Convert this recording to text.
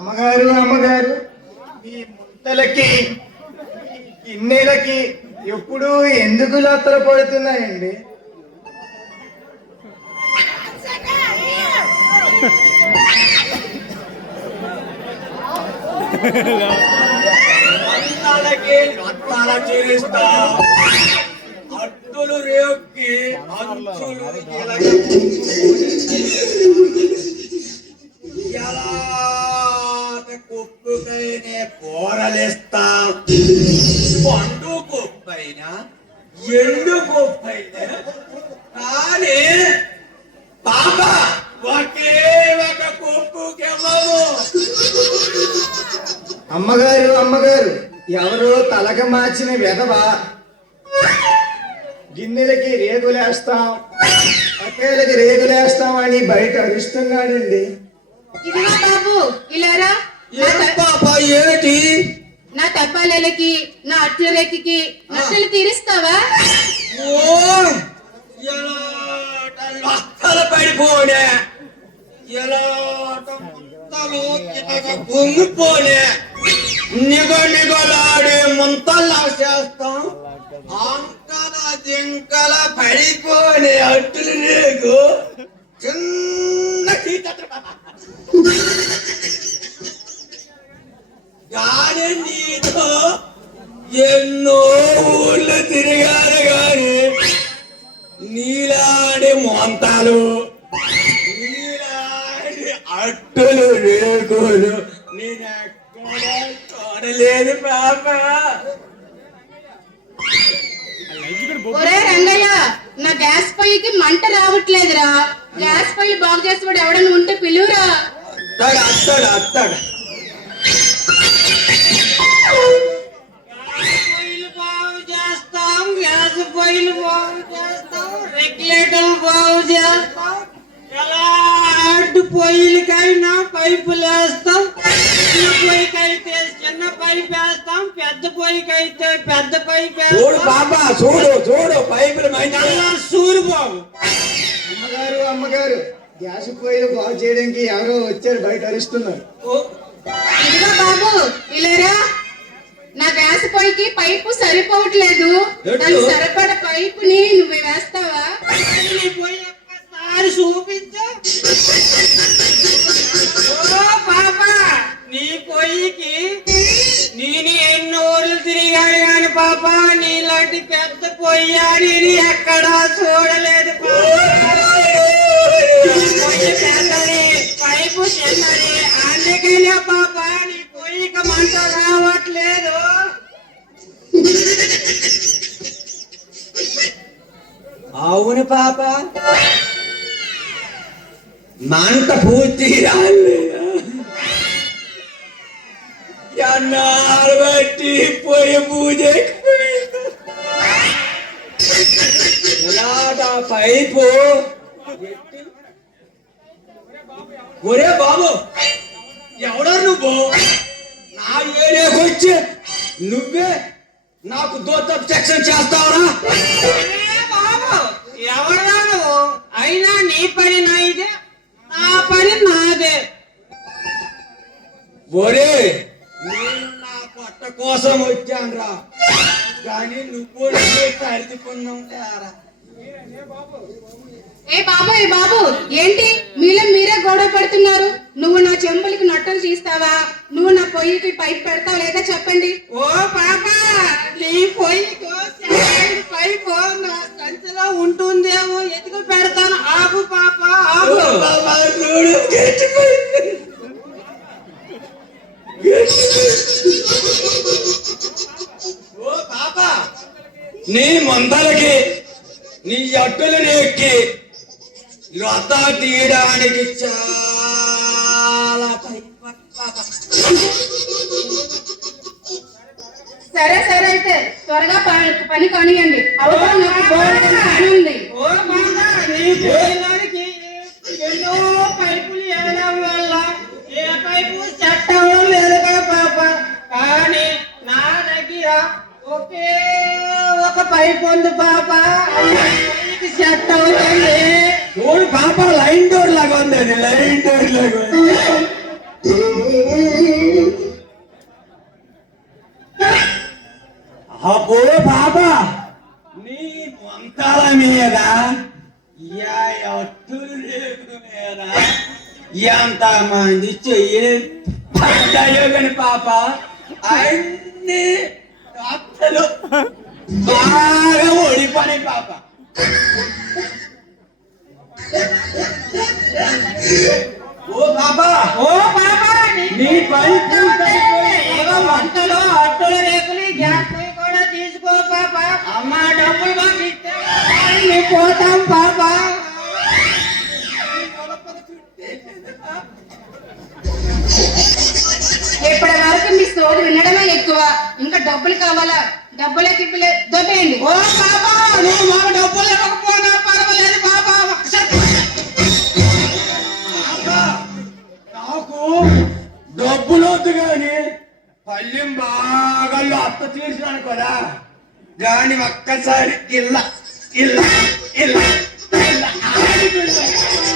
అమ్మగారు అమ్మగారు, ఈ ముంతలకి గిన్నెలకి ఎప్పుడు ఎందుకు లత్తర పడుతున్నాయండి? అడ్డులు రేపుకి అంచులు ఎలా కుప్పుకైనా కూరలేస్తా, పండు కుప్పైనా ఎండు కుప్పైనా కానీ పాప ఒకే ఒక కుప్పుకెవ్వము. అమ్మగారు అమ్మగారు, ఎవరో తలక మార్చిన వెధవా గిన్నెలకి రేగులేస్తాం, పక్కేలకి రేగులేస్తాం అని బయట అరుస్తున్నాడండి. ఇదిగో బాబు, ఇలారా. పాప ఏమిటి? నా తప్పాలకి నా అట్లరెక్కి నట్టలు తీరుస్తావా? ఎలా పడిపోనే, ఎలా పొంగిపోనే, నిగలాడే ముంతల్లా చేస్తాం. అంకల జింకల పడిపోనే అట్టులు రేగు చిన్న గాని నీతో ఎన్నో ఊళ్ళు తిరిగారు గాని నీలాంటి మొంతాలు, నీలాంటి అట్టులు రేగులు నేనెక్కడా చూడలేదు పాప. ఒరే రంగయ్య, నా గ్యాస్ పొయ్యికి మంట రావట్లేదురా. గ్యాస్ పొయ్యి బాగు చేసేవాడు ఎవడన్నా ఉంటే పిలువురా. అత్తాడు అత్తాడు గ్యాస్ పొయ్యిలు బాగు చేస్తాం, రెగ్యులేటర్లు బాగు చేస్తాం, ఎలా అడ్డు పొయ్యిలకైనా పైపులు వేస్తాం. చిన్న పొయ్యికైతే చిన్న పైపు వేస్తాం, పెద్ద పొయ్యికైతే పెద్ద పైపు వేస్తాం. చూడు పైపులు సూరు బాబు. అమ్మగారు అమ్మగారు, గ్యాస్ పొయ్యిలు బాగు చేయడానికి ఎవరో వచ్చారు, బయట అరుస్తున్నారు. ఇదిగో బాబు, ఇలారా. నా గ్యాస్ పొయ్యికి పైపు సరిపోవట్లేదు. దానికి సరిపడ పైపుని నువ్వు వేస్తావా? చూపించు. పాపా, నీ పొయ్యికి నేను ఎన్నో ఊర్లు తిరిగాను కాని పాప నీలాంటి పెద్ద పొయ్యి అని ఎక్కడా చూడలేదు. పొయ్యి పెద్దది, పైపు చిన్నది, అందుకనే పాప నీ పొయ్యికి మంట రావట్లేదు. అవును పాప, మంట పూర్తి రాలేదా? ఎన్నాళ్ళు బట్టి పొయ్యి పూజ ఇలాగా పైపు. ఒరే బాబు, ఎవడో నువ్వు నా ఏరియాకొచ్చి నువ్వే నాకు దోతప్ సెక్షన్ చేస్తావరా? ఎవరా నువ్వు? అయినా నీ పని నాదే, నా పని నాదే. ఒరే, నేను నా పొట్ట కోసం వచ్చాను రా, కానీ నువ్వు సర్దుకున్నావు. ఏ బాబు, ఏంటి మీలో మీరే గొడవ పడుతున్నారు? నువ్వు నా చెంబులకి నట్టలు తీస్తావా? నువ్వు నా పొయ్యికి పైపు పెడతావా లేదా చెప్పండి. ఓ పాప, నీ పొయ్యికి పైపు నా సంచిలో ఉంటుందేమో, ఎదుగు పెడతాను. ఆపు పాప, ఆపు. ఓ పాప, నీ మందలకి నీ అట్టులను ఎక్కి లొత తీయడానికి చాలా సరే అయితే త్వరగా పని కానియండి. అవసరం నాకు పని ఉంది. ఎన్నో పైపులు వేయడం వల్ల ఏ పైపు చట్టం లేదుగా పాప, కానీ నా దగ్గర ఒకే ఒక పైపు ఉంది పాప, సెట్ అవుతుంది. చూడు పాప, లైన్ డోర్ లాగా ఉంది, లైన్ డోర్ లాగా. పాపా నీ వంతాల మీద ఒట్టులు రేపు మీద ఎంత మంది చెయ్యి పడ్డాయో కాని పాప అన్ని అత్తలు బాగా ఓడిపోయి పాప. ఓ పాపా నీ పని ఏవో వంటలు అట్టులు రేకులు గ్యాస్ పొయ్యి కూడా తీసుకో పాప. అమ్మ డబ్బులు మాకు ఇస్తే మేము పోతాం పాప. ఇప్పటి వరకు మీ సోది వినడమే ఎక్కువ, ఇంకా డబ్బులు కావాలా? డబ్బులే గిబ్బులే దొబ్బేయండి. ఓ పాప నువ్వు మాకు డబ్బులు ఇవ్వకపోయినా పర్వాలేదు పాప. నాకు డబ్బులు వద్దు గాని పల్లెం బాగా అత్త తీర్చినాను కదా గాని ఒక్కసారి ఇల్ల ఇల్ల ఇల్ల ఇల్ల ఆడిపోయింది.